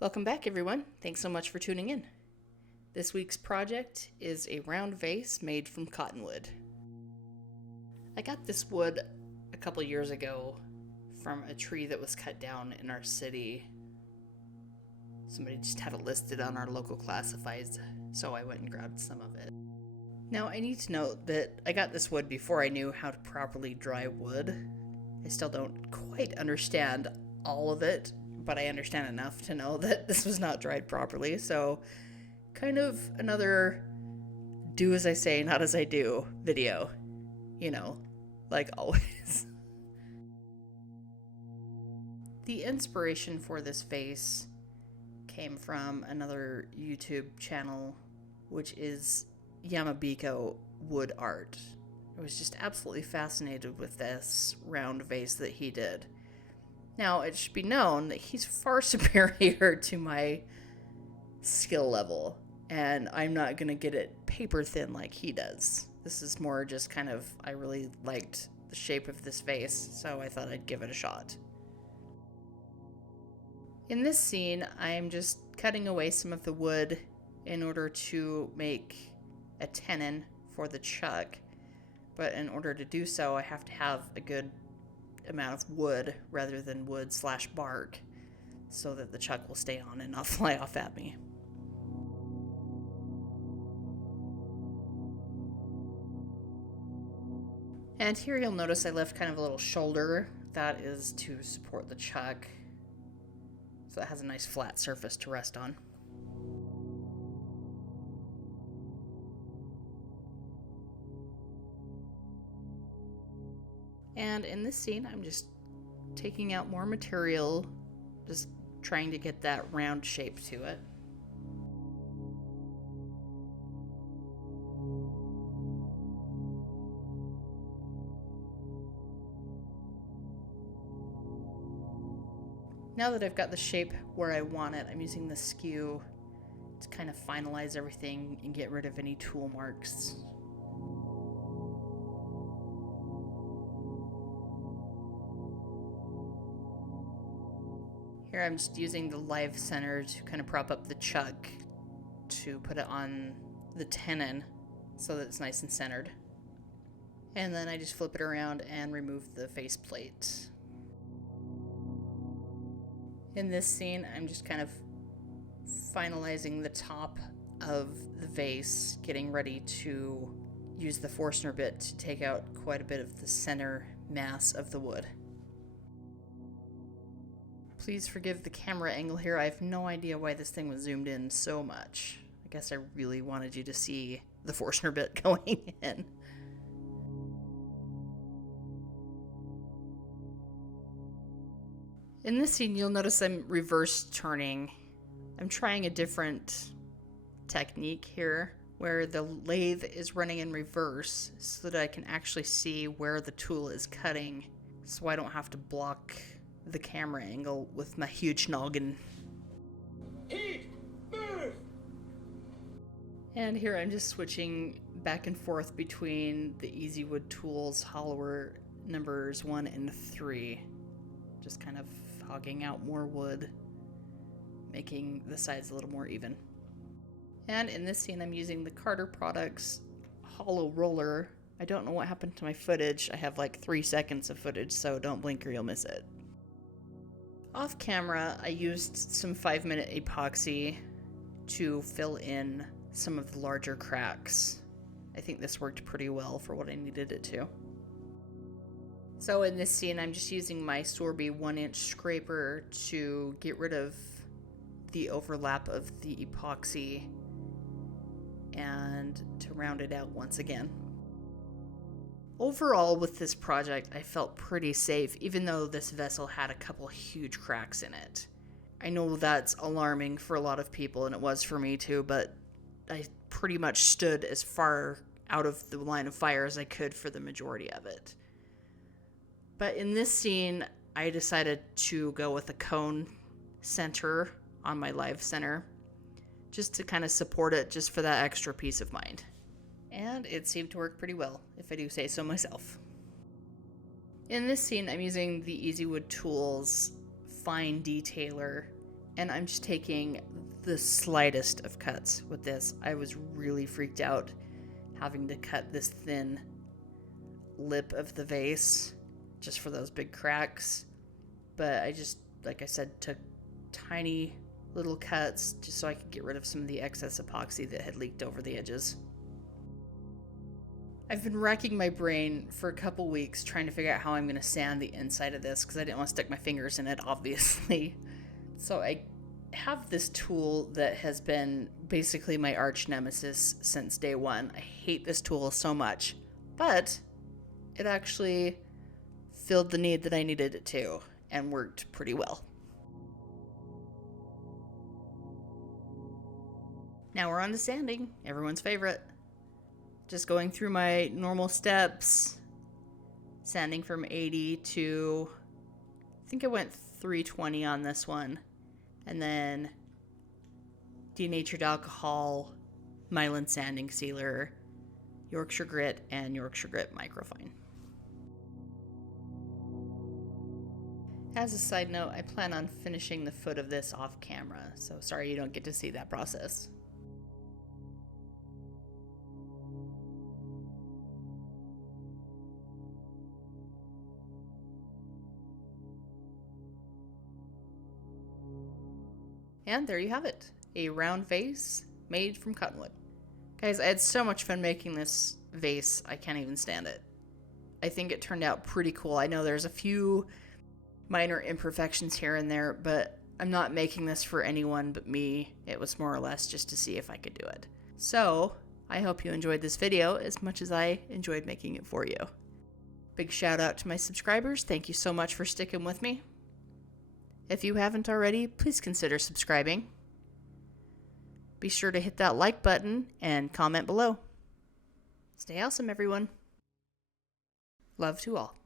Welcome back, everyone. Thanks so much for tuning in. This week's project is a round vase made from cottonwood. I got this wood a couple years ago from a tree that was cut down in our city. Somebody just had it listed on our local classifieds, so I went and grabbed some of it. Now, I need to note that I got this wood before I knew how to properly dry wood. I still don't quite understand all of it, but I understand enough to know that this was not dried properly, so kind of another do as I say, not as I do video, you know, like always. The inspiration for this vase came from another YouTube channel, which is Yamabiko Wood Art. I was just absolutely fascinated with this round vase that he did. Now, it should be known that he's far superior to my skill level, and I'm not going to get it paper thin like he does. This is more just kind of, I really liked the shape of this vase, so I thought I'd give it a shot. In this scene, I'm just cutting away some of the wood in order to make a tenon for the chuck, but in order to do so, I have to have a good amount of wood rather than wood/bark so that the chuck will stay on and not fly off at me. And here you'll notice I left kind of a little shoulder. That is to support the chuck, so it has a nice flat surface to rest on. And in this scene, I'm just taking out more material, just trying to get that round shape to it. Now that I've got the shape where I want it, I'm using the skew to kind of finalize everything and get rid of any tool marks. Here I'm just using the live center to kind of prop up the chuck to put it on the tenon so that it's nice and centered. And then I just flip it around and remove the faceplate. In this scene, I'm just kind of finalizing the top of the vase, getting ready to use the Forstner bit to take out quite a bit of the center mass of the wood. Please forgive the camera angle here. I have no idea why this thing was zoomed in so much. I guess I really wanted you to see the Forstner bit going in. In this scene, you'll notice I'm reverse turning. I'm trying a different technique here, where the lathe is running in reverse so that I can actually see where the tool is cutting, so I don't have to block the camera angle with my huge noggin. Heat! Move! And here I'm just switching back and forth between the Easy Wood Tools hollower numbers 1 and 3. Just kind of hogging out more wood, making the sides a little more even. And in this scene I'm using the Carter Products hollow roller. I don't know what happened to my footage. I have like 3 seconds of footage, so don't blink or you'll miss it. Off camera, I used some 5-minute epoxy to fill in some of the larger cracks. I think this worked pretty well for what I needed it to. So in this scene, I'm just using my Sorby 1-inch scraper to get rid of the overlap of the epoxy and to round it out once again. Overall, with this project, I felt pretty safe, even though this vessel had a couple huge cracks in it. I know that's alarming for a lot of people, and it was for me too, but I pretty much stood as far out of the line of fire as I could for the majority of it. But in this scene, I decided to go with a cone center on my live center just to kind of support it, just for that extra peace of mind. And it seemed to work pretty well, if I do say so myself. In this scene, I'm using the Easywood Tools Fine Detailer, and I'm just taking the slightest of cuts with this. I was really freaked out having to cut this thin lip of the vase just for those big cracks. But I just, like I said, took tiny little cuts just so I could get rid of some of the excess epoxy that had leaked over the edges. I've been racking my brain for a couple weeks trying to figure out how I'm going to sand the inside of this because I didn't want to stick my fingers in it, obviously. So I have this tool that has been basically my arch nemesis since day one. I hate this tool so much, but it actually filled the need that I needed it to and worked pretty well. Now we're on to sanding, everyone's favorite. Just going through my normal steps, sanding from 80 to, I think I went 320 on this one, and then denatured alcohol, Mylands sanding sealer, Yorkshire Grit, and Yorkshire Grit Microfine. As a side note, I plan on finishing the foot of this off camera, so sorry you don't get to see that process. And there you have it, a round vase made from cottonwood. Guys, I had so much fun making this vase, I can't even stand it. I think it turned out pretty cool. I know there's a few minor imperfections here and there, but I'm not making this for anyone but me. It was more or less just to see if I could do it. So, I hope you enjoyed this video as much as I enjoyed making it for you. Big shout out to my subscribers. Thank you so much for sticking with me. If you haven't already, please consider subscribing. Be sure to hit that like button and comment below. Stay awesome, everyone. Love to all.